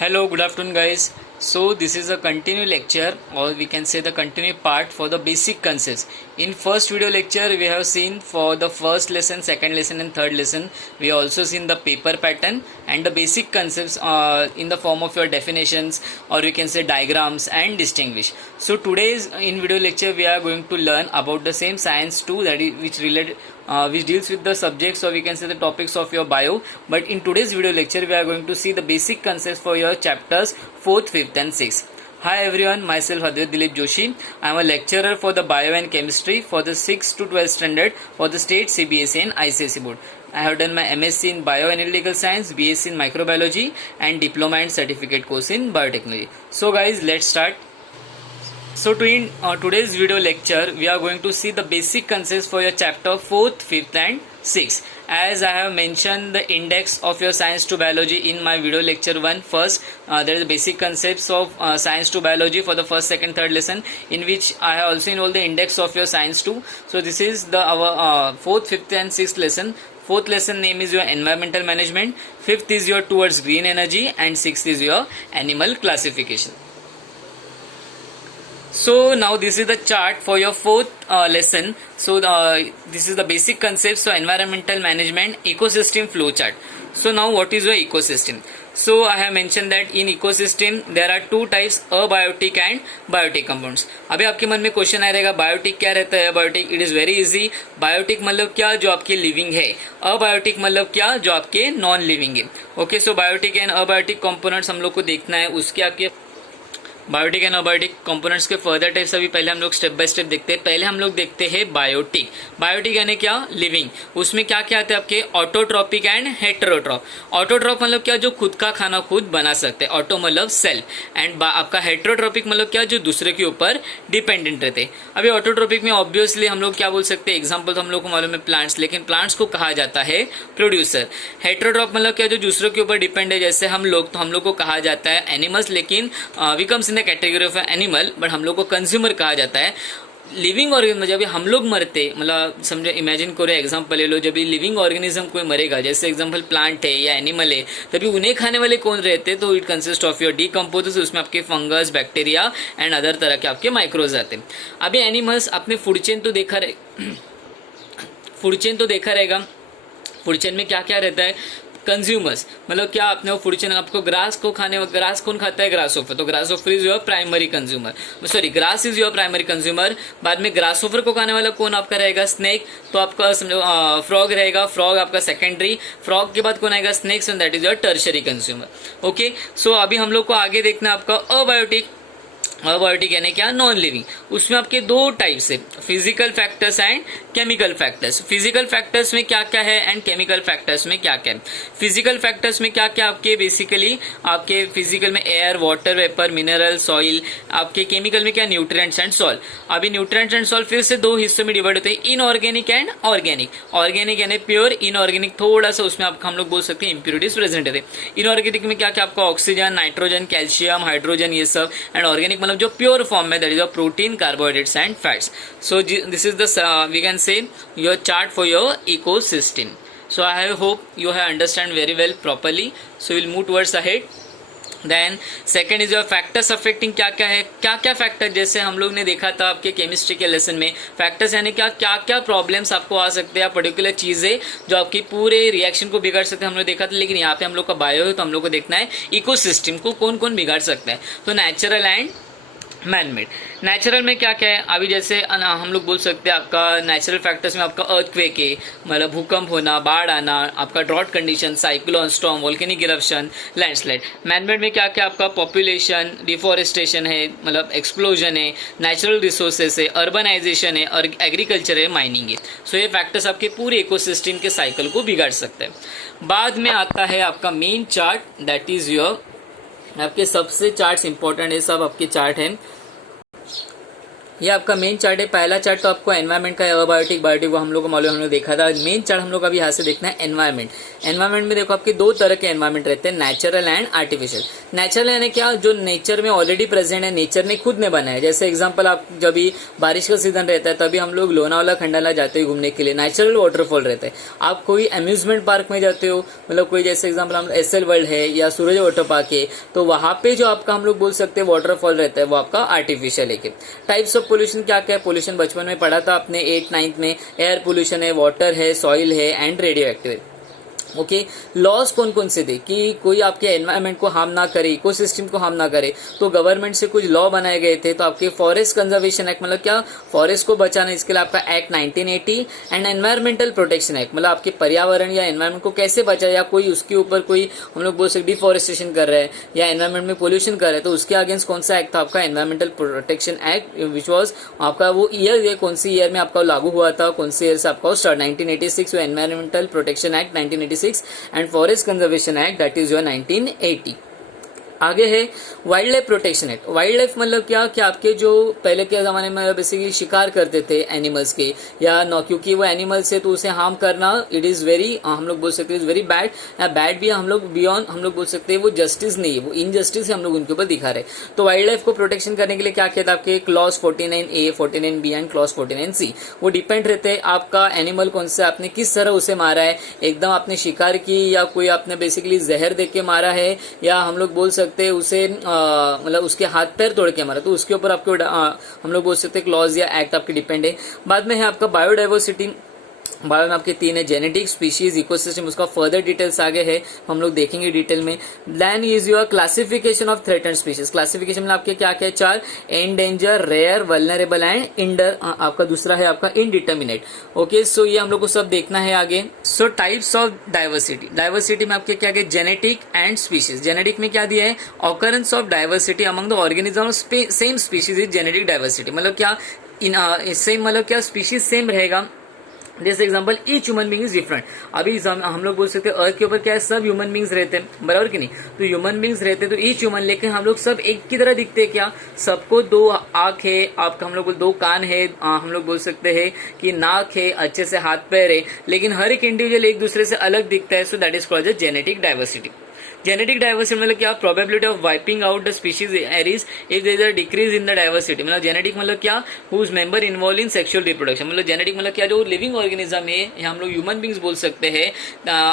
Hello, good afternoon, guys. So this is a continue lecture, or we can say the continue part for the basic concepts. In first video lecture, we have seen for the first lesson, second lesson, and third lesson. We also seen the paper pattern and the basic concepts in the form of your definitions, or you can say diagrams and distinguish. So today's in video lecture, we are going to learn about the same science 2 that is which deals with the subjects, or we can say the topics of your bio. But in today's video lecture, we are going to see the basic concepts for your chapters 4th, 5th and 6th. Hi everyone, myself Advait Dilip Joshi. I am a lecturer for the bio and chemistry for the 6th to 12th standard for the state CBSE and ICSE board. I have done my MSc in Bioanalytical Science, BSc in Microbiology and Diploma and Certificate course in Biotechnology. So guys, let's start. So in today's video lecture, we are going to see the basic concepts for your chapter 4th, 5th and 6th. As I have mentioned the index of your science to biology in my video lecture 1 first, there is the basic concepts of science to biology for the first, second, third lesson, in which I have also enrolled the index of your science 2. So this is the our 4th, 5th and 6th lesson. Fourth lesson name is your environmental management, 5th is your towards green energy and 6th is your animal classification. So now this is the chart for your 4th lesson. So this is the basic concepts. So environmental management, ecosystem flow chart. So now what is your ecosystem? So I have mentioned that in ecosystem there are two types, abiotic and biotic compounds. अभी आपके मन में question आ रहेगा biotic क्या रहता है, abiotic. It is very easy. Biotic मतलब क्या, जो आपके लिविंग है. अबायोटिक मतलब क्या, जो आपके नॉन लिविंग है. Okay, so biotic and abiotic components हम लोग को देखना है. उसके आपके बायोटिक एंड अबायोटिक कंपोनेंट्स के फर्दर टाइप्स अभी पहले हम लोग स्टेप बाय स्टेप देखते हैं. पहले हम लोग देखते हैं बायोटिक. बायोटिक यानी क्या, लिविंग. उसमें क्या क्या आते हैं आपके, ऑटोट्रॉपिक एंड हेटेरोट्रॉप. ऑटोट्रॉप मतलब क्या, जो खुद का खाना खुद बना सकते हैं. ऑटो मतलब सेल्फ, एंड आपका हेटेरोट्रॉपिक मतलब क्या, जो दूसरे के ऊपर डिपेंडेंट रहते हैं. अभी ऑटोट्रॉपिक में ऑब्वियसली हम लोग क्या बोल सकते हैं, एग्जाम्पल तो हम लोग को मालूम है प्लांट्स, लेकिन प्लांट्स को कहा जाता है प्रोड्यूसर. हेटेरोट्रॉप मतलब क्या, जो दूसरों के ऊपर डिपेंड है, जैसे हम लोग, तो हम लोग को कहा जाता है एनिमल्स, लेकिन विकम्स इन कैटेगरी ऑफ एनिमल, बट हम लोग को कंज्यूमर कहा जाता है. लिविंग ऑर्गेनिज्म, जब हम लोग मरते, मतलब समझो, इमेजिन करो, एग्जांपल ले लो, जब भी लिविंग ऑर्गेनिज्म कोई मरेगा, जैसे एग्जांपल प्लांट है या एनिमल है, तभी उन्हें खाने वाले कौन रहते, तो it consist of your decomposes. उसमें आपके फंगस, बैक्टीरिया एंड अदर तरह के आपके माइक्रोज आते हैं. अभी एनिमल्स, आपने फूड चेन तो देखा रहेगा. फूड चेन में क्या क्या रहता है, कंज्यूमर्स मतलब क्या, आपने वो फूड चेन, आपको ग्रास को खाने, ग्रास कौन खाता है, ग्रास ऑफर. तो grass offer is your primary consumer, sorry grass is your primary consumer. बाद में ग्रास ऑफर को खाने वाला कौन आपका रहेगा, स्नेक. तो आपका समझो फ्रॉग रहेगा, फ्रॉग आपका सेकेंडरी. फ्रॉग के बाद कौन आएगा, snakes, and that is your tertiary consumer. Okay, so अभी हम लोग को आगे देखना है आपका अबायोटिक. अबायोटिक यानी क्या, नॉन लिविंग. उसमें आपके दो टाइप्स है, physical factors and chemical factors. Physical factors में क्या क्या है एंड केमिकल फैक्टर्स में क्या क्या है. फिजिकल फैक्टर्स में क्या क्या आपके, बेसिकली आपके फिजिकल में air, water vapour, mineral, soil. आपके केमिकल में क्या, न्यूट्रिएंट्स एंड सॉल. अभी न्यूट्रिएंट्स एंड सॉल फिर से दो हिस्सों में डिवाइड होते हैं, इनऑर्गेनिक एंड ऑर्गेनिक. ऑर्गेनिक यानी प्योर, इनऑर्गेनिक थोड़ा सा उसमें हम लोग बोल सकते हैं इम्प्योरिटीज प्रेजेंट रहते हैं. इनऑर्गेनिक में क्या क्या आपका ऑक्सीजन, नाइट्रोजन, कैल्शियम, हाइड्रोजन, ये सब. एंड ऑर्गेनिक जो प्योर फॉर्म में, that is your protein, carbohydrates and fats. So this is the we can say your chart for your ecosystem. So I hope you have understand very well properly. So we'll move towards ahead. Then second is your factors affecting. क्या क्या है, क्या क्या factor, जैसे हम लोग ने देखा था आपके केमिस्ट्री के लेसन में, फैक्टर्स यानी क्या क्या क्या प्रॉब्लम्स आपको आ सकते हैं, पर्टिकुलर चीजें जो आपकी पूरे रिएक्शन को बिगाड़ सकते हैं, हम लोग देखा था. लेकिन यहाँ पे हम लोग का बायो है, तो हम लोग को देखना है इकोसिस्टम को कौन कौन बिगाड़ सकता है. तो नेचुरल एंड मैनमेड. नेचुरल में क्या क्या है, अभी जैसे हम लोग बोल सकते हैं आपका नेचुरल फैक्टर्स में आपका अर्थक्वेक है, मतलब भूकंप होना, बाढ़ आना, आपका drought condition, cyclone, storm, volcanic eruption, landslide. Manmade में क्या क्या आपका पॉपुलेशन, डिफॉरेस्टेशन है, मतलब एक्सप्लोजन है, नेचुरल रिसोर्सेस है, अर्बनाइजेशन है, और एग्रीकल्चर है, माइनिंग है. सो ये फैक्टर्स आपके पूरे इकोसिस्टम के साइकिल को बिगाड़ सकते हैं. बाद में आता है आपका main chart, that is your, आपके सबसे चार्ट्स इंपॉर्टेंट है, सब आपके चार्ट हैं. ये आपका मेन चार्ट है। पहला चार्ट तो आपको एनवायरमेंट का अबायोटिक बायोटिक वो हम लोग को मालूम, हम लोग देखा था। मेन चार्ट हम लोग अभी यहाँ से देखना है एनवायरमेंट। एनवायरमेंट में देखो आपके दो तरह के एनवायरमेंट रहते हैं, नेचुरल एंड आर्टिफिशियल। नेचुरल यानी क्या, जो नेचर में ऑलरेडी प्रेजेंट है, नेचर ने खुद ने बनाया है। जैसे एग्जाम्पल, आप जब भी बारिश का सीजन रहता है तभी हम लोग लोनावाला खंडाला जाते हैं घूमने के लिए, नेचुरल वाटरफॉल रहता है। आप कोई अम्यूजमेंट पार्क में जाते हो, मतलब कोई जैसे एग्जाम्पल हम एसएल वर्ल्ड है या सूरज वाटर पार्क है, तो वहां पे जो आपका हम लोग बोल सकते हैं वाटरफॉल रहता है वो आपका आर्टिफिशियल है। टाइप्स ऑफ पोल्यूशन क्या क्या है, पोल्यूशन बचपन में पढ़ा था आपने 8th 9th में। एयर पोल्यूशन है, वाटर है, सॉइल है एंड रेडियो एक्टिव है। ओके, लॉज कौन कौन से थे कि कोई आपके एनवायरनमेंट को हार्म ना करे, इकोसिस्टम को हार्म ना करे, तो गवर्नमेंट से कुछ लॉ बनाए गए थे। तो आपके फॉरेस्ट कंजर्वेशन एक्ट, मतलब क्या, फॉरेस्ट को बचाना, इसके लिए आपका act 1980 and environmental protection act, मतलब आपके पर्यावरण या एनवायरमेंट को कैसे बचाए, या कोई उसके ऊपर कोई हम लोग बोल सकते डिफॉरेस्टेशन कर रहे हैं या एनवायरमेंट में पोल्यूशन कर रहे हैं, तो उसके अगेंस्ट कौन सा एक्ट था आपका, environmental protection act, which was आपका वो ईयर, कौन सी ईयर में आपका लागू हुआ था, कौन सी ईयर से आपका start, 1986 environmental protection act 1986 and forest conservation act that is your 1980। आगे है wild life protection act. Wild life मतलब क्या कि आपके जो पहले के ज़माने में बेसिकली शिकार करते थे एनिमल्स के, या न क्योंकि वो एनिमल्स है तो उसे हार्म करना इट इज़ वेरी, हम लोग बोल सकते हैं वेरी बैड, या बैड भी हम लोग बियॉन्ड, हम लोग बोल सकते हैं वो जस्टिस नहीं है, वो इनजस्टिस है, हम लोग उनके ऊपर दिखा रहे। तो वाइल्ड लाइफ को प्रोटेक्शन करने के लिए क्या कहता है आपके clause 49A 49B and clause 49C, वो डिपेंड रहते हैं आपका एनिमल कौन सा, आपने किस तरह उसे मारा है, एकदम आपने शिकार की या कोई आपने बेसिकली जहर दे के मारा है, या हम लोग बोल सकते उसे मतलब उसके हाथ पैर तोड़ के मारा, तो उसके ऊपर आपको हम लोग बोल सकते हैं क्लॉज या एक्ट आपके डिपेंड है। बाद में है आपका बायोडाइवर्सिटी। बायो में आपके 3 है, जेनेटिक, स्पीशीज, इकोसिस्टम, उसका फर्दर डिटेल्स आगे है, हम लोग देखेंगे डिटेल में। Then is your classification of threatened species. Classification में आपके क्या क्या है, 4, एंडेंजर, रेयर, वल्नरेबल एंड इंडर, आपका दूसरा है आपका इनडिटर्मिनेट। ओके, सो ये हम लोग को सब देखना है आगे। सो टाइप्स ऑफ डाइवर्सिटी। डाइवर्सिटी में आपके क्या क्या, जेनेटिक एंड स्पीशीज। जेनेटिक में क्या दिया है, occurrence of diversity among the organism of same species is genetic diversity. मतलब क्या, सेम मतलब क्या, स्पीशीज सेम रहेगा। जैसे example, each human being is different. अभी हम लोग बोल सकते हैं अर्थ के ऊपर क्या है, सब ह्यूमन बीइंग्स रहते हैं, बराबर कि नहीं, तो ह्यूमन बीइंग्स रहते हैं तो ईच ह्यूमन, लेकिन हम लोग सब एक की तरह दिखते हैं क्या, सबको 2 आंख है, आपका हम लोग 2 कान है, हम लोग बोल सकते हैं कि नाक है, अच्छे से हाथ पैर है, लेकिन हर एक इंडिविजुअल एक दूसरे से अलग दिखता है। So that is called genetic diversity. Genetic diversity मतलब क्या, probability of wiping out the species arise if there is a decrease in the diversity. मतलब जेनेटिक मतलब क्या, whose member involve in sexual reproduction. मतलब जेनेटिक मतलब क्या, जो living organism है, हम लोग ह्यूमन बींग्स बोल सकते हैं,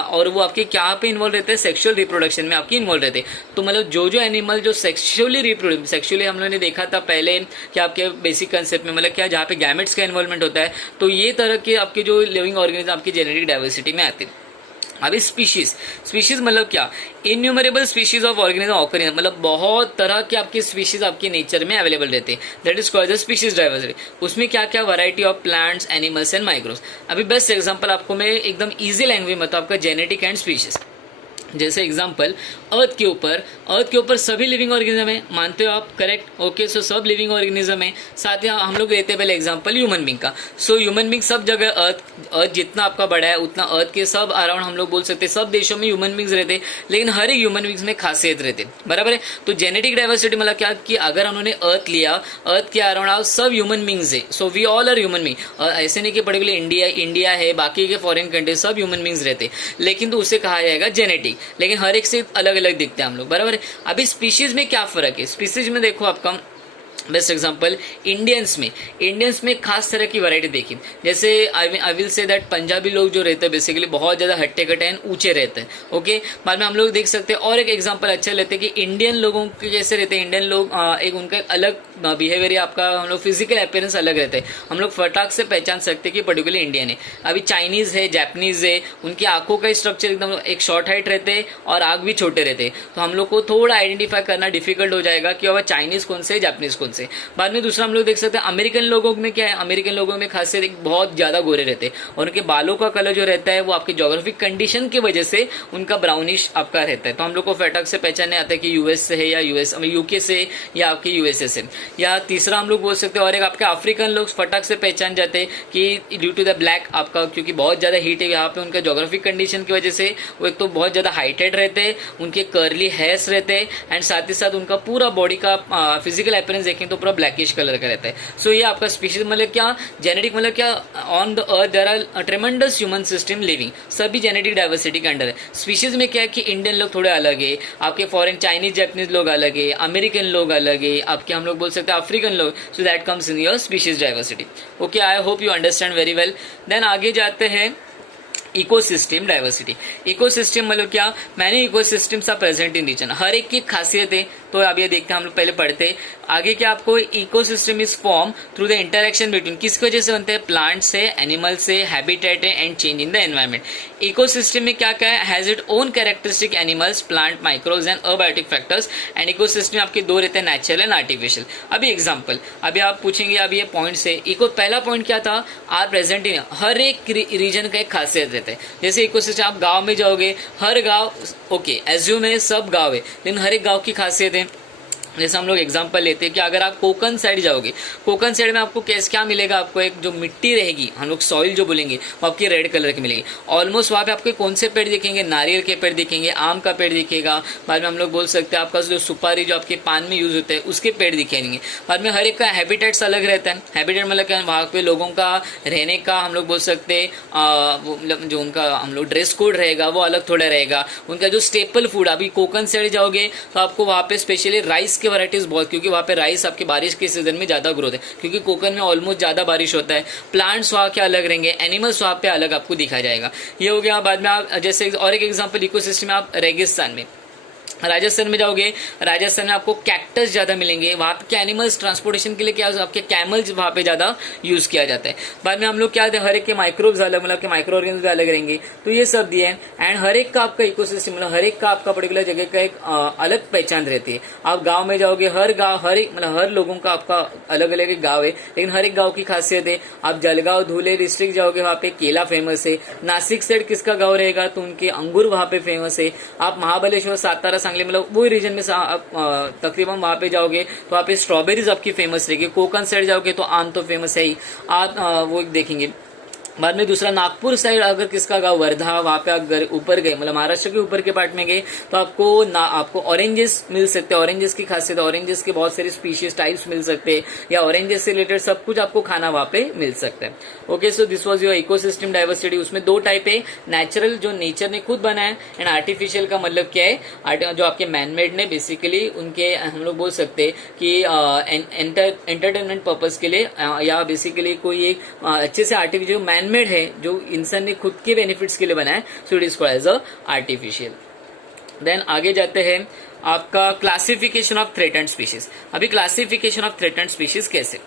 और वो आपके क्या पे इन्वॉल्व रहते हैं, सेक्सुअल रिप्रोडक्शन में आपकी इन्वॉल्व रहते हैं। तो मतलब जो एनिमल जो सेक्सुअली हम लोगों ने देखा था पहले कि आपके बेसिक कंसेप्ट में, मतलब क्या, जहाँ पे गैमेट्स का इन्वॉल्वमेंट होता है, तो ये तरह के आपके जो लिविंग ऑर्गेनिज्म आपकी जेनेटिक डाइवर्सिटी में आते हैं। अभी स्पीशीज मतलब क्या, innumerable species of organism occurring, मतलब बहुत तरह के आपके स्पीशीज आपके नेचर में अवेलेबल रहते हैं, that is called species diversity. उसमें क्या क्या, variety of plants, animals and microbes. अभी बेस्ट एग्जांपल आपको मैं एकदम इजी लैंग्वेज में, तो आपका जेनेटिक एंड स्पीशीज। जैसे एग्जांपल, अर्थ के ऊपर सभी लिविंग ऑर्गेनिज्म है, मानते हो आप, करेक्ट, ओके। सो सब लिविंग ऑर्गेनिज्म है। साथ ही हम लोग लेते हैं पहले एग्जांपल ह्यूमन बींग का। सो ह्यूमन बींग सब जगह, अर्थ जितना आपका बड़ा है उतना अर्थ के सब अराउंड हम लोग बोल सकते हैं सब देशों में ह्यूमन बींग्स रहते, लेकिन हर एक ह्यूमन बींग्स में खासियत रहते, बराबर है। तो जेनेटिक डाइवर्सिटी मतलब क्या कि अगर उन्होंने अर्थ लिया, अर्थ के अराउंड आप सब ह्यूमन बींग्स है, so we all are human being. ऐसे नहीं कि पर्टिकुलर इंडिया है, बाकी के फॉरेन कंट्री सब ह्यूमन बींग्स रहते, लेकिन तो उसे कहा जाएगा जेनेटिक, लेकिन हर एक से अलग अलग दिखते हैं हम लोग, बराबर है। अभी स्पीशीज में क्या फर्क है, स्पीशीज में देखो आपका बेस्ट एग्जांपल, इंडियंस में खास तरह की वैरायटी देखी। जैसे I will say that Punjabi लोग जो रहते हैं बेसिकली बहुत ज़्यादा हट्टे कट्टे एंड ऊंचे रहते हैं, ओके। बाद में हम लोग देख सकते हैं और एक एग्जांपल अच्छा लेते हैं कि इंडियन लोगों के जैसे रहते हैं, इंडियन लोग एक उनका अलग बिहेवियर, आपका हम लोग फिजिकल अपीयरेंस अलग रहते हैं, हम लोग फटाक से पहचान सकते हैं कि पर्टिकुलर इंडियन है। अभी चाइनीज है, जापानीज है, उनकी आंखों का स्ट्रक्चर एकदम एक शॉर्ट हाइट रहते हैं और आंख भी छोटे रहते हैं, तो हम लोग को थोड़ा आइडेंटिफाई करना डिफिकल्ट हो जाएगा कि वह चाइनीज कौन से, जापानीज कौन से। बाद में दूसरा हम लोग देख सकते हैं अमेरिकन लोगों में क्या है, अमेरिकन लोगों में खासियत बहुत ज्यादा गोरे रहते हैं, और उनके बालों का कलर जो रहता है वो आपकी ज्योग्राफिक कंडीशन की वजह से उनका ब्राउनिश आपका रहता है। तो हम लोग को फटाक से पहचानने आता है कि यूएस से है या यूके से या आपके यूएसए से। या तीसरा हम लोग बोल सकते हैं और एक आपके अफ्रीकन लोग फटाक से पहचान जाते हैं कि ड्यू टू द ब्लैक, आपका क्योंकि बहुत ज्यादा हीट है यहाँ पे, उनका ज्योग्राफिक कंडीशन की वजह से वो एक तो बहुत ज्यादा हाइटेड रहते हैं, उनके कर्ली हेयर्स रहते हैं, एंड साथ ही साथ उनका पूरा बॉडी का फिजिकल अपीयरेंस देखेंगे देखें तो पूरा ब्लैकिश कलर का रहता है। सो ये आपका स्पीशीज मतलब क्या, जेनेटिक मतलब क्या, on the earth there are tremendous human system living, सभी जेनेटिक डाइवर्सिटी के अंडर है। स्पीशीज में क्या है कि इंडियन लोग थोड़े अलग है, आपके फॉरेन चाइनीज जैपनीज लोग अलग है, अमेरिकन लोग अलग है, आपके हम लोग बोल सकते हैं अफ्रीकन लोग, so that comes in your species diversity. Okay, I hope you understand very well. Then आगे जाते हैं इकोसिस्टम डाइवर्सिटी। इकोसिस्टम मतलब क्या, many ecosystems are present in region, हर एक की खासियत है। तो अब ये देखते हैं, हम लोग पहले पढ़ते हैं आगे क्या, आपको ecosystem is form through the interaction between, किसकी वजह से बनते हैं, प्लांट से, एनिमल से, हैबिटेट है and change in the environment. Ecosystem में क्या क्या है, has it own characteristic animals, plant, microbes and abiotic factors. And ecosystem आपके दो रहते हैं, नेचुरल एंड आर्टिफिशियल। अभी एग्जाम्पल, अभी आप पूछेंगे अभी ये पॉइंट से, इको पहला पॉइंट क्या था, आर प्रेजेंट इन, हर एक रीजन का एक खासियत रहता है। जैसे इकोसिस्टम, आप गांव में जाओगे, हर गांव, ओके एज्यूम है सब गांव है, लेकिन हर एक गांव की खासियत है। जैसे हम लोग एग्जांपल लेते हैं कि अगर आप कोकन साइड जाओगे, कोकन साइड में आपको कैसे क्या मिलेगा, आपको एक जो मिट्टी रहेगी, हम लोग सॉइल जो बोलेंगे, वो आपकी रेड कलर की मिलेगी। ऑलमोस्ट वहाँ पे आपको कौन से पेड़ दिखेंगे, नारियल के पेड़ दिखेंगे, आम का पेड़ दिखेगा, बाद में हम लोग बोल सकते हैं आपका जो सुपारी जो आपके पान में यूज होता है उसके पेड़ दिखेंगे। बाद में हर एक का हैबिटेट्स अलग रहता है। हैबिटेट मतलब क्या, वहाँ पे लोगों का रहने का हम लोग बोल सकते हैं जो उनका हम लोग ड्रेस कोड रहेगा वो अलग थोड़ा रहेगा। उनका जो स्टेपल फूड, अभी कोकन साइड जाओगे तो आपको वहाँ पे स्पेशली राइस वैराइटीज बहुत, क्योंकि वहाँ पे राइस आपके बारिश के सीजन में ज्यादा ग्रोथ है, क्योंकि कोकन में ऑलमोस्ट ज्यादा बारिश होता है। प्लांट्स वहाँ के अलग रहेंगे, एनिमल्स वहाँ पे अलग आपको दिखाया जाएगा। ये हो गया। बाद में आप जैसे और एक एग्जांपल इकोसिस्टम में, आप रेगिस्तान में, राजस्थान में जाओगे, राजस्थान में आपको कैक्टस ज्यादा मिलेंगे, वहाँ पे क्या एनिमल्स ट्रांसपोर्टेशन के लिए क्या आपके कैमल्स वहाँ पे ज्यादा यूज किया जाता है। बाद में हम लोग क्या, हर एक के माइक्रोब्स अलग, मतलब के माइक्रो ऑर्गेनिज्म भी अलग रहेंगे। तो ये सब दिए हैं। एंड हर एक का आपका इकोसिस्टम, मतलब हर एक का आपका पर्टिकुलर जगह का एक अलग पहचान रहती है। आप गाँव में जाओगे, हर गाँव हर एक मतलब हर लोगों का आपका अलग अलग एक गाँव है, लेकिन हर एक गाँव की खासियत है। आप जलगांव धुले डिस्ट्रिक्ट जाओगे, वहाँ पे केला फेमस है। नासिक साइड किसका गाँव रहेगा, तो उनके अंगूर वहाँ पे फेमस है। आप महाबलेश्वर, सातारा, सांगली मतलब वो रीजन में आप तकरीबन वहाँ पे जाओगे तो वहाँ पे स्ट्रॉबेरीज आपकी फेमस रहेगी। कोकन साइड जाओगे तो आम तो फेमस है ही, आप वो देखेंगे। बाद में दूसरा, नागपुर साइड अगर किसका गाँव, वर्धा, वहाँ पे अगर ऊपर गए, मतलब महाराष्ट्र के ऊपर के पार्ट में गए तो आपको ऑरेंजेस मिल सकते हैं। ऑरेंजेस की खासियत, ऑरेंजेस के बहुत सारी स्पीशीज टाइप्स मिल सकते हैं, या ऑरेंजेस से रिलेटेड सब कुछ आपको खाना वहाँ पे मिल सकता है। Okay, so this was your ecosystem diversity. उसमें दो टाइप है, नेचुरल जो नेचर ने खुद बनाया, एंड आर्टिफिशियल का मतलब क्या है, जो आपके मैनमेड ने बेसिकली उनके हम लोग बोल सकते हैं कि एंटरटेनमेंट पर्पज के लिए, या बेसिकली कोई एक अच्छे से आर्टिफिशियल मैनमेड है जो इंसान ने खुद के बेनिफिट्स के लिए बनाया, so it is called as a artificial. Then आगे जाते हैं, आपका क्लासिफिकेशन ऑफ थ्रेटन्ड स्पीशीज। अभी क्लासिफिकेशन ऑफ थ्रेटन्ड स्पीशीज कैसे,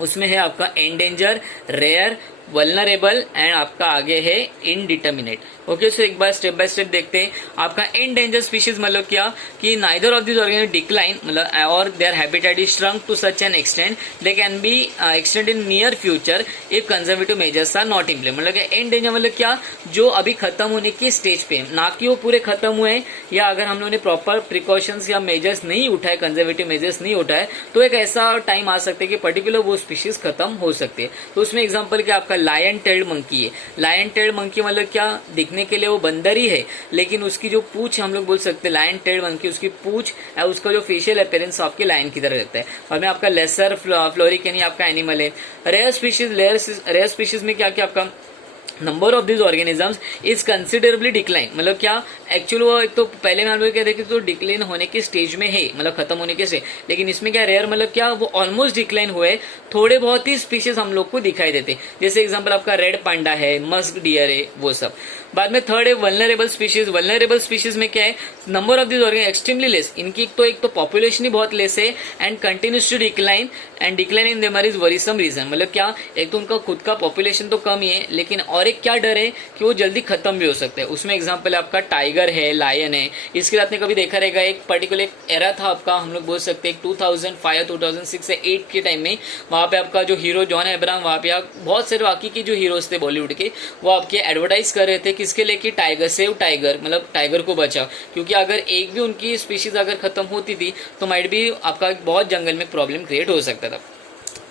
उसमें है आपका एंडेंजर, रेयर, वल्नरेबल एंड आपका आगे है इनडिटर्मिनेट। ओके, सो एक बार स्टेप बाय स्टेप देखते हैं। आपका एंडेंजर स्पीशीज मतलब क्या, कि neither of this organism decline मतलब और their habitat is shrunk to such an extent they can be extend in near future if conservative measures are not implement. मतलब endanger मतलब क्या, जो अभी खत्म होने की स्टेज पे, ना कि वो पूरे खत्म हुए, या अगर हम लोगों ने प्रॉपर प्रिकॉशंस या मेजर्स नहीं उठाए, कंजर्वेटिव मेजर्स नहीं उठाए, तो एक ऐसा टाइम आ सकता है कि पर्टिकुलर वो स्पीशीज खत्म हो सकती है। तो उसमें एग्जाम्पल क्या, आपका लायन टेल्ड मंकी है। लायन टेल्ड मंकी मतलब क्या, दिखने के लिए वो बंदर ही है, लेकिन उसकी जो पूछ हम लोग बोल सकते हैं लायन टेल्ड मंकी, उसकी पूछ या उसका जो फेशियल अपीयरेंस आपके लायन की तरह रहता है। और में आपका लेसर फ्लोरिकनी आपका एनिमल है। रेयर स्पीशीज में क्या क्या, आपका number of this organisms is considerably decline. मतलब क्या, एक्चुअली वो एक तो पहले में हम लोग क्या देखे तो डिक्लाइन होने की स्टेज में है, मतलब खत्म होने के स्टेज, लेकिन इसमें क्या रेयर मतलब क्या, वो ऑलमोस्ट डिक्लाइन हुए, थोड़े बहुत ही स्पीशीज हम लोग को दिखाई देते। जैसे एग्जांपल आपका रेड पांडा है, मस्क डियर है, वो सब। बाद में थर्ड है वल्नरेबल स्पीशीज। वल्नरेबल स्पीशीज में क्या है, number of this organism extremely less, इनकी एक तो पॉपुलेशन ही बहुत लेस है, and continues to decline, and decline in there is worrisome reason. मतलब क्या, एक तो उनका खुद का पॉपुलेशन तो कम ही है, लेकिन और एक क्या डर है कि वो जल्दी खत्म भी हो सकते हैं। उसमें एग्जांपल आपका टाइगर है, लायन है। इसके साथ में कभी देखा रहेगा, एक पर्टिकुलर एरा था आपका, हम लोग बोल सकते हैं 2005 2006 से 8 के टाइम में, वहां पे आपका जो हीरो जॉन अब्राहम, वहां पे आप बहुत सारे बाकी के जो हीरोज थे बॉलीवुड के, वो आपके एडवर्टाइज कर रहे थे किसके लिए, कि टाइगर सेव टाइगर, मतलब टाइगर को बचाओ, क्योंकि अगर एक भी उनकी स्पीशीज अगर खत्म होती थी तो माइट भी आपका बहुत जंगल में प्रॉब्लम क्रिएट हो सकता था।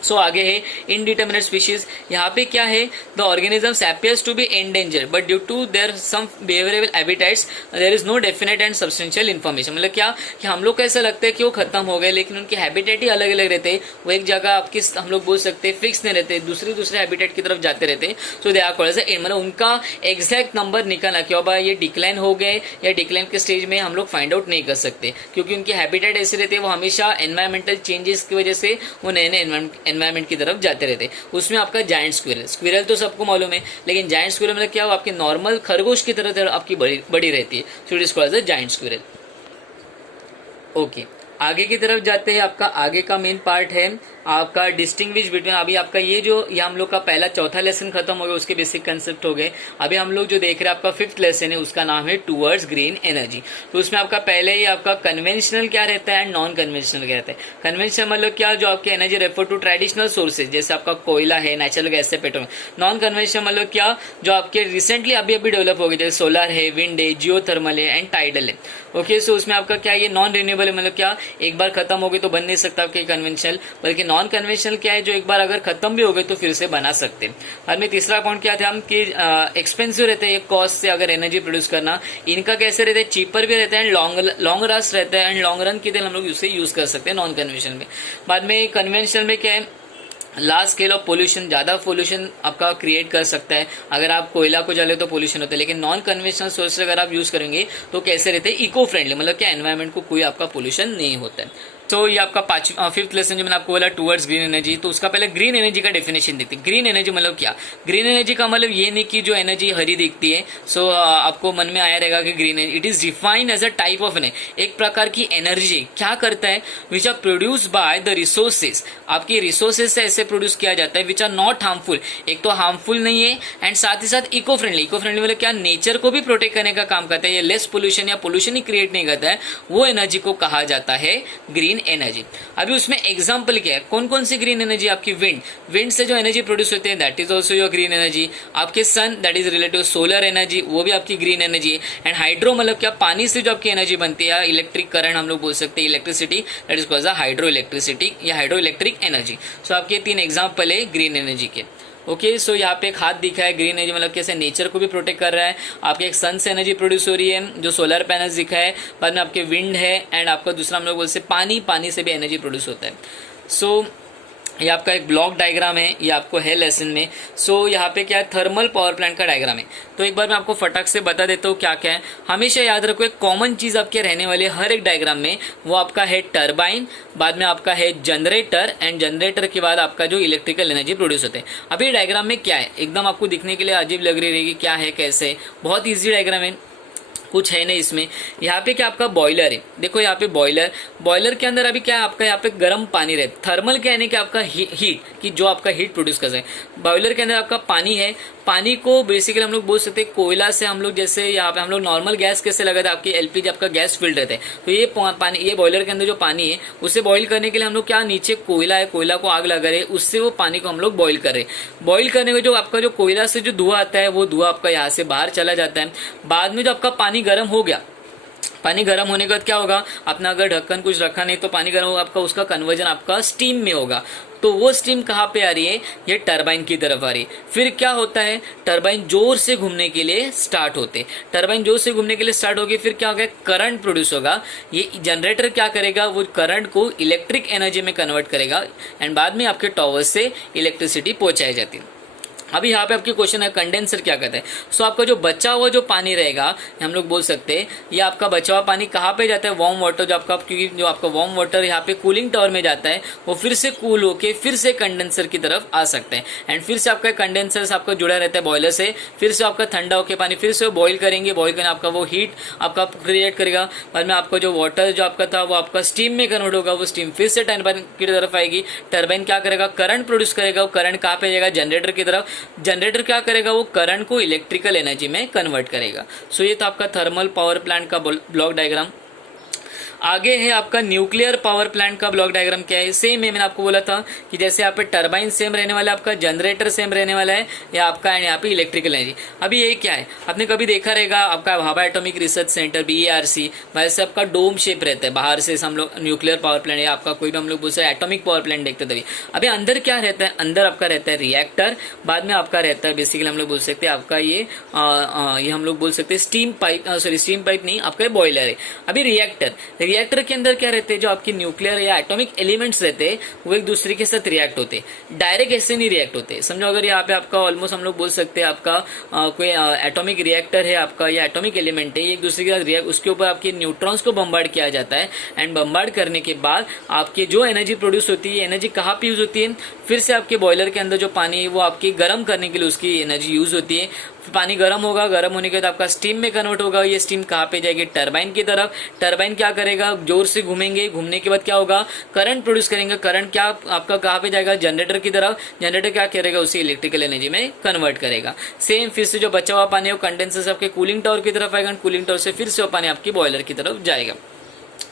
सो आगे है इनडिटर्मिनेट स्पीशीज। यहाँ पे क्या है, the organisms appears to be endangered but due to their some behavioural habitats there is no definite and substantial information. मतलब क्या कि हम लोग को ऐसा लगता है कि वो खत्म हो गए, लेकिन उनके हैबिटेट ही अलग अलग रहते हैं। वो एक जगह आपकी हम लोग बोल सकते हैं फिक्स नहीं रहते, दूसरे हैबिटेट की तरफ जाते रहते हैं। सो दे आर कॉल्ड एज, मतलब उनका एग्जैक्ट नंबर निकालना कि अब ये डिक्लाइन हो गए या डिक्लाइन के स्टेज में हम लोग फाइंड आउट नहीं कर सकते, क्योंकि उनके हैबिटेट ऐसे रहते हैं, वो हमेशा एनवायरमेंटल चेंजेस की वजह से वो नए नए एनवायरमेंट की तरफ जाते रहते। उसमें आपका जायंट स्क्विरल तो सबको मालूम है, लेकिन जायंट स्क्विरल मतलब क्या, वो आपके नॉर्मल खरगोश की तरह आपकी बड़ी रहती है। So it is called as giant squirrel. Okay, आगे की तरफ जाते हैं। आपका आगे का मेन पार्ट है आपका डिस्टिंग्विश बिटवीन। अभी आपका ये हम लोग का पहला चौथा लेसन खत्म हो गया, उसके बेसिक कंसेप्ट हो गए। अभी हम लोग जो देख रहे हैं आपका 5th लेसन है, उसका नाम है टूवर्ड्स ग्रीन एनर्जी। तो उसमें आपका पहले ही आपका कन्वेंशनल क्या रहता है एंड नॉन कन्वेंशनल क्या रहता है। कन्वेंशनल मतलब क्या, जो आपके energy refer to traditional sources, जैसे आपका कोयला है, नेचुरल गैस है, पेट्रोल। नॉन कन्वेंशनल मतलब क्या, जो आपके रिसेंटली अभी डेवलप हो गए, जैसे सोलर है, विंड है, जियोथर्मल है एंड टाइडल है। ओके, सो उसमें आपका क्या, ये नॉन रिन्यूएबल है, मतलब क्या एक बार खत्म हो गई तो बन नहीं सकता आपके कन्वेंशनल। बल्कि नॉन कन्वेंशनल क्या है, जो एक बार अगर खत्म भी हो गए तो फिर से बना सकते हैं। बाद में तीसरा पॉइंट क्या था हम कि एक्सपेंसिव रहते हैं कॉस्ट से अगर एनर्जी प्रोड्यूस करना। इनका कैसे रहता है, चीपर भी रहता है, लॉन्ग रस्ट रहता है एंड लॉन्ग रन के लिए हम लोग उसे यूज कर सकते हैं नॉन कन्वेंशनल में। बाद में कन्वेंशनल में क्या है, लार्ज स्केल ऑफ पोल्यूशन, ज्यादा पोल्यूशन आपका क्रिएट कर सकता है। अगर आप कोयला को जले तो पोल्यूशन होता है, लेकिन नॉन कन्वेंशनल सोर्स अगर आप यूज करेंगे तो कैसे रहते हैं, इको फ्रेंडली, मतलब क्या एनवायरमेंट को कोई आपका पोल्यूशन नहीं होता है। तो ये आपका 5th लेसन जो मैंने आपको बोला टूवर्ड्स ग्रीन एनर्जी, तो उसका पहले ग्रीन एनर्जी का डेफिनेशन देखते हैं। ग्रीन एनर्जी मतलब क्या, ग्रीन एनर्जी का मतलब ये नहीं कि जो एनर्जी हरी दिखती है। सो आपको मन में आया रहेगा कि green energy, it is defined as a type of energy, एक प्रकार की एनर्जी क्या करता है, which are produce by the resources, आपकी रिसोर्सेज से ऐसे प्रोड्यूस किया जाता है विच आर नॉट हार्मफुल, एक तो हार्मफुल नहीं है एंड साथ ही साथ इको फ्रेंडली। इको फ्रेंडली मतलब क्या, नेचर को भी प्रोटेक्ट करने का काम करता है, ये लेस पोल्यूशन या पोल्यूशन ही क्रिएट नहीं करता है, वो एनर्जी को कहा जाता है ग्रीन एनर्जी। अभी उसमें एग्जांपल क्या है, कौन कौन सी ग्रीन एनर्जी, आपकी विंड से जो एनर्जी प्रोड्यूस होती है that is also your green energy. आपके sun that is related solar energy, वो भी आपकी ग्रीन एनर्जी है। एंड हाइड्रो मतलब क्या, पानी से जो आपकी एनर्जी बनती है, इलेक्ट्रिक करंट हम लोग बोल सकते हैं, electricity, that is called hydro electricity या हाइड्रो इलेक्ट्रिक एनर्जी। सो आपके 3 एग्जाम्पल है ग्रीन एनर्जी के। ओके, सो यहाँ पे एक हाथ दिखा है, ग्रीन एनर्जी मतलब कैसे नेचर को भी प्रोटेक्ट कर रहा है। आपके एक सन से एनर्जी प्रोड्यूस हो रही है, जो सोलर पैनल्स दिखा है। बाद में आपके विंड है एंड आपका दूसरा हम लोग बोलते हैं पानी से भी एनर्जी प्रोड्यूस होता है। सो ये आपका एक ब्लॉक डायग्राम है, ये आपको है लेसन में। सो यहाँ पे क्या है, थर्मल पावर प्लांट का डायग्राम है। तो एक बार मैं आपको फटाक से बता देता हूँ क्या क्या है। हमेशा याद रखो, एक कॉमन चीज आपके रहने वाले हर एक डायग्राम में, वो आपका है टरबाइन, बाद में आपका है जनरेटर एंड जनरेटर के बाद आपका जो इलेक्ट्रिकल एनर्जी प्रोड्यूस होते हैं। अभी डायग्राम में क्या है, एकदम आपको दिखने के लिए अजीब लग रही रहेगी, क्या है कैसे, बहुत ईजी डायग्राम है, कुछ है नहीं इसमें। यहाँ पे क्या आपका बॉयलर है, देखो यहाँ पे बॉयलर के अंदर अभी क्या है, आपका यहाँ पे गर्म पानी रहता है। थर्मल क्या है कि आपका हीट, कि जो आपका हीट प्रोड्यूस कर सके। बॉयलर के अंदर आपका पानी है, पानी को बेसिकली हम लोग बोल सकते हैं कोयला से हम लोग, जैसे यहाँ पे हम लोग नॉर्मल गैस कैसे लगाते हैं, आपकी एलपीजी आपका गैस फील्ड रहता है, तो ये पानी, ये बॉयलर के अंदर जो पानी है उसे बॉईल करने के लिए हम लोग क्या, नीचे कोयला है, कोयला को आग लगा रहे, उससे वो पानी को हम लोग बॉईल कर रहे। बॉईल करने में जो आपका जो कोयला से जो धुआं आता है, वो धुआं आपका यहाँ से बाहर चला जाता है। बाद में जो आपका पानी गर्म हो गया, पानी गर्म होने के बाद क्या होगा, अपना अगर ढक्कन कुछ रखा नहीं तो पानी गर्म होगा आपका, उसका कन्वर्जन आपका स्टीम में होगा। तो वो स्टीम कहाँ पे आ रही है, ये टरबाइन की तरफ आ रही है। फिर क्या होता है, टरबाइन जोर से घूमने के लिए स्टार्ट होते, टरबाइन जोर से घूमने के लिए स्टार्ट होगी, फिर क्या होगा, करंट प्रोड्यूस होगा। ये जनरेटर क्या करेगा, वो करंट को इलेक्ट्रिक एनर्जी में कन्वर्ट करेगा एंड बाद में आपके टॉवर से इलेक्ट्रिसिटी पहुंचाई जाती है। अभी यहाँ पे आपके क्वेश्चन है कंडेंसर क्या कहते हैं। सो आपका जो बचा हुआ जो पानी रहेगा, हम लोग बोल सकते हैं ये आपका बचा हुआ पानी कहाँ पे जाता है, वार्म वाटर, जो आपका, क्योंकि जो आपका वार्म वाटर यहाँ पे कूलिंग टावर में जाता है, वो फिर से कूल होके फिर से कंडेंसर की तरफ आ सकते हैं एंड फिर से आपका कंडेंसर से आपका जुड़ा रहता है बॉयलर से, फिर से आपका ठंडा होकर पानी फिर से बॉईल करेंगे, बॉईल करने आपका वो हीट आपका क्रिएट करेगा। बाद में आपका जो वाटर जो आपका था वो आपका स्टीम में कन्वर्ट होगा, वो स्टीम फिर से टरबाइन की तरफ आएगी। टरबाइन क्या करेगा, करंट प्रोड्यूस करेगा, वो करंट कहाँ पे जाएगा, जनरेटर की तरफ। जनरेटर क्या करेगा, वो करंट को इलेक्ट्रिकल एनर्जी में कन्वर्ट करेगा। सो ये तो आपका थर्मल पावर प्लांट का ब्लॉक डायग्राम। आगे है आपका न्यूक्लियर पावर प्लांट का ब्लॉक डायग्राम क्या है, सेम है, मैंने आपको बोला था कि जैसे यहाँ पे टरबाइन सेम रहने वाला है, आपका जनरेटर सेम रहने वाला है, या आपका यहाँ पे इलेक्ट्रिकल एनर्जी। अभी ये क्या है, आपने कभी देखा रहेगा आपका Bhabha atomic research centre BARC, वैसे आपका डोम शेप रहता है, बाहर से हम लोग न्यूक्लियर पावर प्लांट या आपका कोई भी हम लोग बोल सकते एटॉमिक पावर प्लांट देखते तभी। अभी अंदर क्या रहता है, अंदर आपका रहता है रिएक्टर, बाद में आपका रहता है बेसिकली हम लोग बोल सकते हैं आपका ये हम लोग बोल सकते हैं steam pipe, sorry steam pipe नहीं, आपका बॉयलर है। अभी रिएक्टर के अंदर क्या रहते हैं, जो आपके न्यूक्लियर या एटॉमिक एलिमेंट्स रहते हैं वो एक दूसरे के साथ रिएक्ट होते हैं, डायरेक्ट ऐसे नहीं रिएक्ट होते। समझो अगर यहाँ पे आपका ऑलमोस्ट हम लोग बोल सकते हैं आपका कोई एटॉमिक रिएक्टर है आपका या एटॉमिक एलिमेंट है, एक दूसरे के साथ रिएक्ट, उसके ऊपर आपके न्यूट्रॉन्स को बम्बार्ड किया जाता है, एंड बम्बार्ड करने के बाद आपके जो एनर्जी प्रोड्यूस होती है, एनर्जी कहाँ पे यूज होती है, फिर से आपके बॉयलर के अंदर जो पानी है वो आपकी गर्म करने के लिए उसकी एनर्जी यूज होती है। पानी गर्म होगा, गर्म होने के बाद आपका स्टीम में कन्वर्ट होगा, ये स्टीम कहाँ पे जाएगी, टरबाइन की तरफ। टरबाइन क्या करेगा, जोर से घूमेंगे, घूमने के बाद क्या होगा, करंट प्रोड्यूस करेंगे, करंट क्या आपका कहाँ पे जाएगा, जनरेटर की तरफ। जनरेटर क्या करेगा, उसे इलेक्ट्रिकल एनर्जी में कन्वर्ट करेगा। सेम फिर से जो बचा हुआ पानी है वो कंडेंसर से आपके कूलिंग टावर की तरफ आएगा, कूलिंग टावर से फिर से वो पानी आपकी बॉयलर की तरफ जाएगा।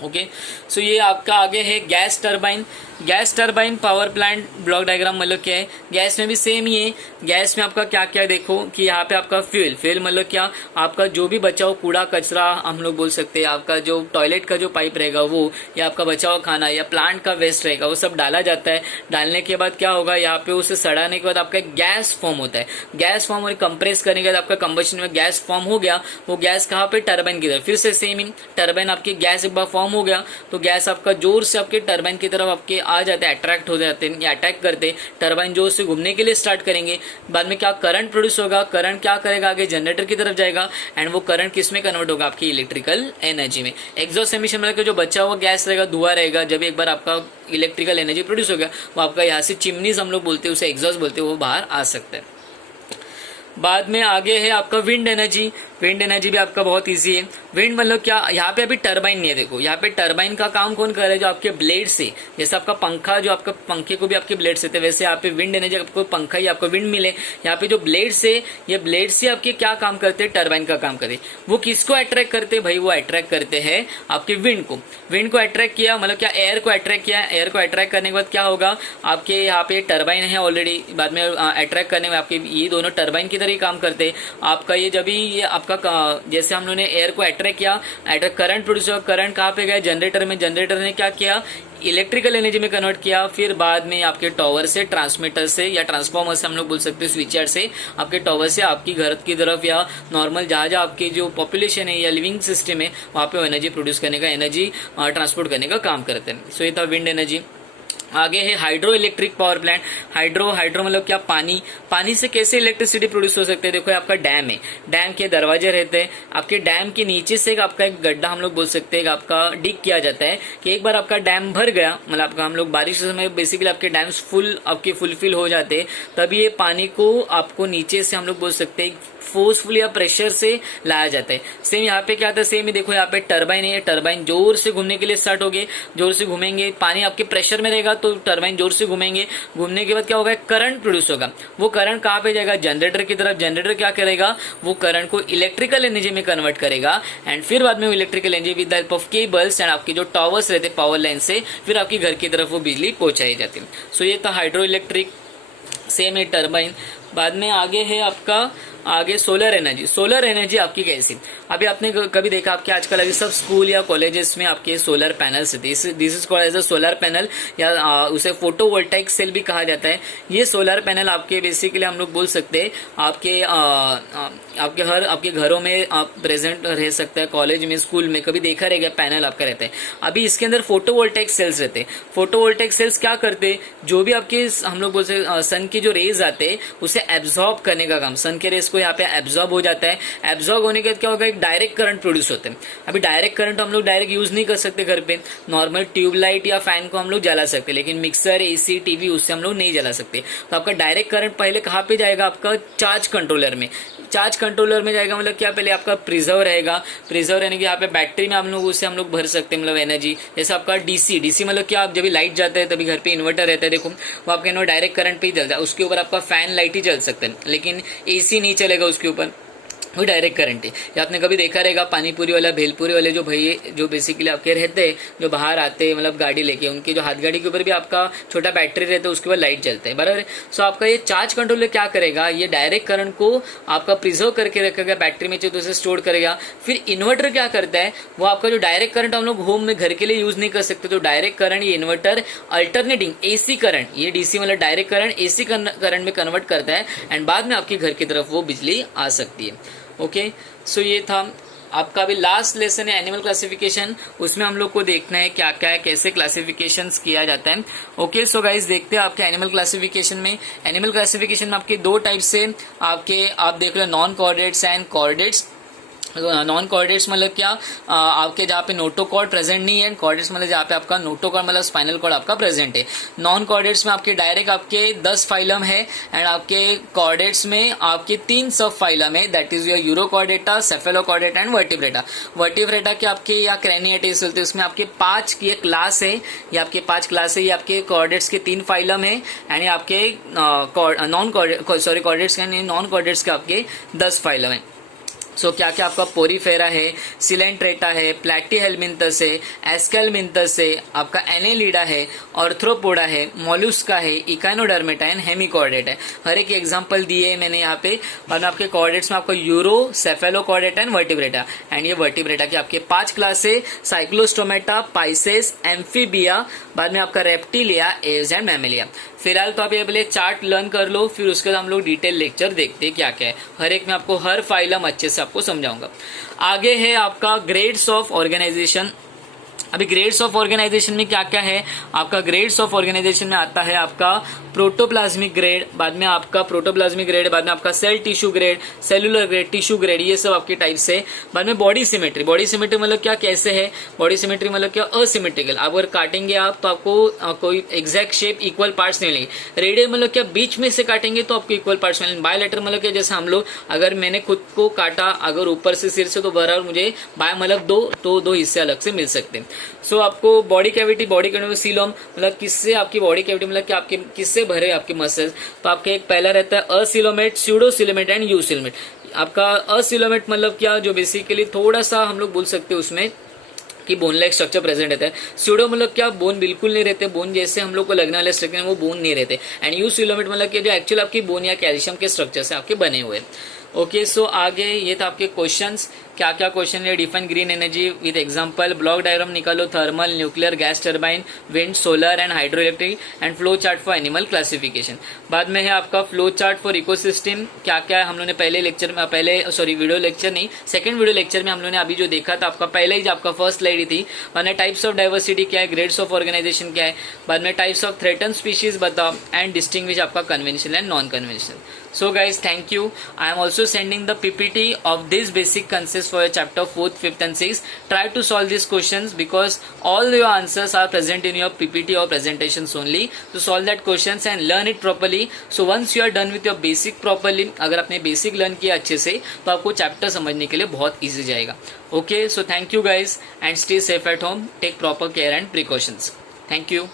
ओके, सो ये आपका आगे है gas turbine. Gas turbine power plant block diagram मतलब क्या है, गैस में भी सेम ही है। गैस में आपका क्या क्या देखो कि यहाँ पे आपका फ्यूल मतलब क्या, आपका जो भी बचा हुआ कूड़ा कचरा हम लोग बोल सकते हैं, आपका जो टॉयलेट का जो पाइप रहेगा वो, या आपका बचा हुआ खाना या प्लांट का वेस्ट रहेगा, वो सब डाला जाता है। डालने के बाद क्या होगा, यहाँ पे उसे सड़ाने के बाद आपका गैस फॉर्म होता है। गैस फॉर्म और कंप्रेस करने के बाद आपका कंबशन में गैस फॉर्म हो गया, वो गैस कहाँ पे, टरबाइन की तरफ। फिर से सेम ही टरबाइन आपकी गैस एक बार फॉर्म हो गया तो गैस आपका जोर से आपके टरबाइन की तरफ आपके आ जाते हैं, अट्रैक्ट हो जाते हैं या अटैक करते। टरबाइन जोर से घूमने के लिए स्टार्ट करेंगे, बाद में क्या करंट प्रोड्यूस होगा, करंट क्या करेगा, आगे जनरेटर की तरफ जाएगा, एंड वो करंट किस में कन्वर्ट होगा, आपकी इलेक्ट्रिकल एनर्जी में। एग्जॉस्ट एमिशन मतलब जो बचा हुआ गैस रहेगा, धुआं रहेगा, जब एक बार आपका इलेक्ट्रिकल एनर्जी प्रोड्यूस हो गया वो आपका यहाँ से चिमनीज हम लोग बोलते हैं, उसे एग्जॉस्ट बोलते हैं, वो बाहर आ सकता है। बाद में आगे है आपका विंड एनर्जी। विंड एनर्जी भी आपका बहुत इजी है। विंड मतलब क्या, यहाँ पे अभी टरबाइन नहीं है, देखो यहाँ पे टरबाइन का काम कौन कर रहा है, जो आपके ब्लेड से, जैसे आपका पंखा, जो आपका पंखे को भी आपके ब्लेड से थे, वैसे यहाँ पे विंड एनर्जी, आपको पंखा ही आपको विंड मिले, यहाँ पे जो ब्लेड से, ये ब्लेड से आपके क्या काम करते हैं, टरबाइन का काम करते। वो किसको अट्रैक्ट करते हैं भाई, वो अट्रैक्ट करते हैं आपके विंड को। विंड को अट्रैक्ट किया मतलब क्या, एयर को अट्रैक्ट किया, एयर को अट्रैक्ट करने के बाद क्या होगा, आपके यहाँ पे टरबाइन है ऑलरेडी, बाद में अट्रैक्ट करने में आपके ये दोनों टरबाइन की तरह ही काम करते हैं। आपका ये जब ये आपका जैसे हम लोगों ने एयर को अट्रैक्ट किया, करंट प्रोड्यूस हुआ, करंट कहाँ पे गया, जनरेटर में, जनरेटर ने क्या किया, इलेक्ट्रिकल एनर्जी में कन्वर्ट किया। फिर बाद में आपके टॉवर से, ट्रांसमीटर से या ट्रांसफॉर्मर से हम लोग बोल सकते हैं, स्विच यार्ड से, आपके टॉवर से आपकी घर की तरफ या नॉर्मल जहाँ जहाँ आपकी जो पॉपुलेशन है या लिविंग सिस्टम है वहाँ पे एनर्जी प्रोड्यूस करने का, एनर्जी ट्रांसपोर्ट करने का काम करते हैं। सो ये था विंड एनर्जी। आगे है hydro electric power plant. Hydro मतलब क्या, पानी से कैसे इलेक्ट्रिसिटी प्रोड्यूस हो सकते हैं। देखो आपका डैम है, डैम के दरवाजे रहते हैं, आपके डैम के नीचे से आपका एक गड्ढा हम लोग बोल सकते हैं, आपका डिग किया जाता है कि एक बार आपका डैम भर गया, मतलब आपका हम लोग बारिश के समय बेसिकली आपके डैम्स आपके फुलफिल हो जाते हैं, तभी ये पानी को आपको नीचे से हम लोग बोल सकते हैं फोर्सफुल या प्रेशर से लाया जाता है। सेम यहाँ पे क्या आता है, सेम ही देखो यहाँ पे टरबाइन है, टरबाइन जोर से घूमने के लिए स्टार्ट हो गए, जोर से घूमेंगे, पानी आपके प्रेशर में रहेगा तो टरबाइन जोर से घूमेंगे, घूमने के बाद क्या होगा, करंट प्रोड्यूस होगा। वो करंट कहाँ पे जाएगा, जनरेटर की तरफ। जनरेटर क्या करेगा, वो करंट को इलेक्ट्रिकल एनर्जी में कन्वर्ट करेगा, एंड फिर बाद में वो electrical energy with the help of cables and आपके जो टावर्स रहते हैं पावर लाइन से फिर आपकी घर की तरफ वो बिजली पहुंचाई जाती है। सो ये था हाइड्रो इलेक्ट्रिक, सेम है टरबाइन। बाद में आगे है आपका आगे सोलर एनर्जी। सोलर एनर्जी आपकी कैसी, अभी आपने कभी देखा आपके आजकल अभी सब स्कूल या कॉलेजेस में आपके solar panels, this is called as a solar panel, या उसे फोटोवोल्टाइक सेल भी कहा जाता है। ये सोलर पैनल आपके बेसिकली हम लोग बोल सकते हैं आपके घरों में आप प्रेजेंट रह सकता है, कॉलेज में, स्कूल में कभी देखा रहेगा पैनल आपका रहता है। अभी इसके अंदर फोटोवोल्टाइक सेल्स रहते हैं। फोटोवोल्टाइक सेल्स क्या करते हैं, जो भी आपके हम लोग बोलते हैं सन की जो रेज आते हैं उसे एब्जॉर्ब करने का काम, सन के रेज को यहाँ पे एब्जॉर्ब हो जाता है। एब्जॉर्ब होने के बाद क्या होगा, एक डायरेक्ट करंट प्रोड्यूस होते हैं। अभी डायरेक्ट करंट हम लोग डायरेक्ट यूज नहीं कर सकते घर पे, नॉर्मल ट्यूबलाइट या फैन को हम लोग जला सकते, लेकिन मिक्सर, एसी, टीवी उससे हम लोग नहीं जला सकते। तो आपका डायरेक्ट करंट पहले कहाँ पे जाएगा, आपका चार्ज कंट्रोलर में। चार्ज कंट्रोलर में जाएगा मतलब क्या, पहले आपका प्रिजर्व रहेगा, प्रिजर्व रहने के यहाँ पे बैटरी में हम लोग उससे हम लोग भर सकते हैं, मतलब एनर्जी। जैसे आपका डीसी मतलब क्या, आप जब भी लाइट जाता है तभी घर पे इन्वर्टर रहता है, देखो वो आपका इन्वर्टर डायरेक्ट करंट पे ही चलता है, उसके ऊपर आपका फैन लाइट ही चल सकता है, लेकिन एसी नहीं चलेगा उसके ऊपर। वो डायरेक्ट करंट है। या आपने कभी देखा रहेगा पानीपुरी वाला भेलपुरी वाले जो भैया जो बेसिकली आपके रहते हैं, जो बाहर आते हैं मतलब गाड़ी लेके, उनकी जो हाथ गाड़ी के ऊपर भी आपका छोटा बैटरी रहता है, उसके बाद लाइट जलता है, बराबर है। सो आपका ये चार्ज कंट्रोलर क्या करेगा, ये डायरेक्ट करंट को आपका प्रिजर्व करके रखेगा, बैटरी में चाहिए तो उसे स्टोर करेगा। फिर इन्वर्टर क्या करता है, वो आपका जो डायरेक्ट करंट हम लोग होम में घर के लिए यूज नहीं कर सकते, तो डायरेक्ट करंट ये इन्वर्टर अल्टरनेटिंग एसी करंट, ये डीसी मतलब डायरेक्ट करंट एसी करंट में कन्वर्ट करता है एंड बाद में आपके घर की तरफ वो बिजली आ सकती है। ओके, सो ये था आपका अभी लास्ट लेसन है एनिमल क्लासिफिकेशन। उसमें हम लोग को देखना है क्या क्या है, कैसे क्लासिफिकेशंस किया जाता है। ओके, सो गाइस देखते हैं आपके एनिमल क्लासिफिकेशन में। एनिमल क्लासिफिकेशन में आपके दो टाइप से आपके आप देख लो, non chordates and chordates. Non chordates मतलब क्या, आपके जहाँ पे नोटोकॉर्ड प्रेजेंट नहीं है, कॉर्डेट्स मतलब जहाँ पे आपका नोटोकॉर्ड मतलब स्पाइनल कॉर्ड आपका प्रेजेंट है। नॉन कॉर्डेट्स में आपके डायरेक्ट आपके 10 फाइलम है एंड आपके कॉर्डेट्स में आपके 3 सब फाइलम है, that is your urochordata, Cephalochordata and vertebrata. Vertebrata के आपके या क्रैनिएटेस बोलते हैं, उसमें आपके 5 की एक क्लास है, ये आपके 5 क्लास है, ये आपके कॉर्डेट्स के 3 फाइलम है एंड ये आपके नॉन कॉर्डेट्स के नॉन कॉर्डेट्स के आपके 10 फाइलम है। सो क्या क्या आपका पोरीफेरा है, सिलेंट्रेटा है, प्लैटीहेलमिंथस है, एस्केलमिंथस है, आपका एनेलिडा है, ऑर्थ्रोपोडा है, मोलुस्का है, इकाइनोडर्मेटा एंड हेमिकॉर्डेट है। हर एक एग्जांपल दिए है मैंने यहाँ पे। बाद में आपके कॉर्डेट्स में आपका euro, Cephalochordata and vertebrata and ये वर्टिब्रेटा के आपके 5 क्लास है, साइक्लोस्टोमेटा, पाइसेस, एम्फीबिया, बाद में आपका रेप्टिलिया, एव्स एंड मैमेलिया। फिलहाल तो आप ये पहले चार्ट लर्न कर लो, फिर उसके बाद हम लोग डिटेल लेक्चर देखते हैं क्या क्या है। हर एक में आपको हर फाइलम अच्छे से आपको समझाऊंगा। आगे है आपका ग्रेड्स ऑफ ऑर्गेनाइजेशन। अभी ग्रेड्स ऑफ ऑर्गेनाइजेशन में क्या क्या है, आपका ग्रेड्स ऑफ ऑर्गेनाइजेशन में आता है आपका प्रोटोप्लाज्मिक ग्रेड, बाद में आपका प्रोटोप्लाज्मिक ग्रेड, बाद में आपका cell tissue grade, cellular grade, tissue grade, ये सब आपके टाइप से। बाद में बॉडी सिमेट्री। बॉडी सिमेट्री मतलब क्या, कैसे है बॉडी सिमेट्री मतलब क्या, असिमेट्रिकल। आप अगर काटेंगे आप तो आपको कोई एग्जैक्ट शेप इक्वल पार्ट्स नहीं मिलेंगे। रेडियल मतलब क्या, बीच में से काटेंगे तो आपको इक्वल पार्ट्स मिलेंगे। बायलैटरल मतलब क्या, जैसे हम लोग अगर मैंने खुद को काटा अगर ऊपर से सिर से तो बराबर मुझे बाय मतलब दो हिस्से अलग से मिल सकते हैं। सो आपको बॉडी कैविटी सीलोम मतलब किससे आपकी बॉडी कैविटी मतलब कि आपके किससे भरे आपके मसल्स। तो आपके एक पहला रहता है असिलोमेट, स्यूडोसिलोमेट एंड यूसिलोमेट। आपका असिलोमेट मतलब क्या, जो बेसिकली थोड़ा सा हम लोग बोल सकते हैं उसमें कि बोन लाइक स्ट्रक्चर प्रेजेंट रहता है। स्यूडो मतलब क्या, बोन बिल्कुल नहीं रहते, बोन जैसे हम लोग को लगने वाले स्ट्रक्चर वो बोन नहीं रहते। एंड यूसिलोमेट मतलब कि जो एक्चुअल आपकी बोन या कैल्शियम के स्ट्रक्चर से आपके बने हुए। ओके, सो आगे ये था आपके क्वेश्चंस। क्या क्या क्वेश्चन है, define green energy with example, block diagram निकालो, thermal, nuclear, gas turbine, wind, solar and hydro electric and flow chart for animal classification. बाद में है आपका फ्लो चार्ट फॉर इकोसिस्टम। क्या क्या है हम लोगों ने पहले लेक्चर में, वीडियो लेक्चर नहीं, सेकंड वीडियो लेक्चर में हम लोगों ने अभी जो देखा था आपका पहले ही जो आपका फर्स्ट स्लाइड ही थी। बाद में टाइप्स ऑफ डाइवर्सिटी क्या है, ग्रेड्स ऑफ ऑर्गेनाइजेशन क्या है, बाद में टाइप्स ऑफ थ्रेटन स्पीशीज बताओ एंड डिस्टिंग्विश आपका conventional and non conventional. So guys, thank you. I am also sending the PPT of this basic concepts for your chapter 4th, 5th and 6th. Try to solve these questions because all your answers are present in your PPT or presentations only. So solve that questions and learn it properly. So once you are done with your basic properly, अगर आपने basic learn किया अच्छे से तो आपको chapter समझने के लिए बहुत easy जाएगा. Okay, so thank you guys and stay safe at home. Take proper care and precautions. Thank you.